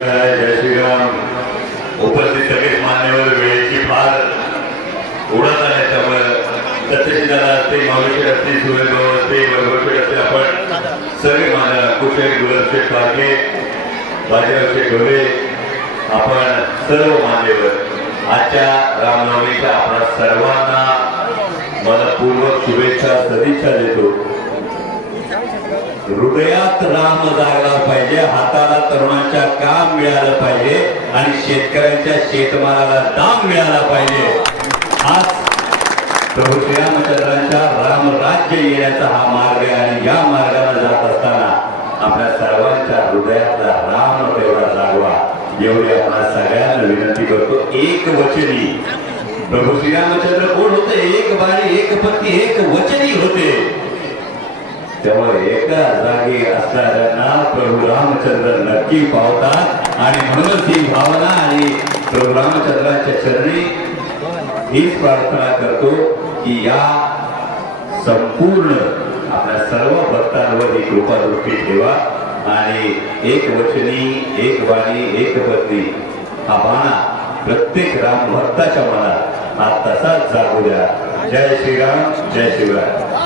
जय श्रीराम. उपस्थित सगळेच मान्यवर वेळेची फार उडत आहे त्यामुळे सत्यजिताला असते मावळीकडे असते सुरेंद्र असते वैभवकडे असते आपण सगळे मान्य कुठे गुलाबशेठ पारखे बाजीराव ढोले आपण सर्व मान्यवर आजच्या रामनवमीच्या आपण सर्वांना मनपूर्वक शुभेच्छा सदिच्छा देतो. हृदयात राम जागला पाहिजे हाताला तरुणांच्या काम मिळालं पाहिजे आणि शेतकऱ्यांच्या शेतमालाला दाम मिळाला पाहिजे. आज प्रभू श्रीरामचंद्रांच्या रामराज्य येण्याचा हा मार्ग आहे आणि या मार्गाने जात असताना आपल्या सर्वांच्या हृदयातला राम तेवढा जागवा. एवढी आपण सगळ्यांना विनंती करतो एक वचनी. प्रभू श्रीरामचंद्र कोण होते? एक बाणी एक पत्नी एक वचनी होते. त्यामुळे एका जागी असणाऱ्यांना प्रभू रामचंद्र नक्की पावतात. आणि म्हणूनच ही भावना आणि प्रभू रामचंद्राच्या चरणी हीच प्रार्थना करतो की या संपूर्ण आपल्या सर्व भक्तांवर ही कृपा दृष्टी ठेवा. आणि एक वचनी एक वाणी एक पत्नी हा बाणा प्रत्येक राम भक्ताच्या मनात हा तसाच जागू द्या. जय श्रीराम जय शिवराय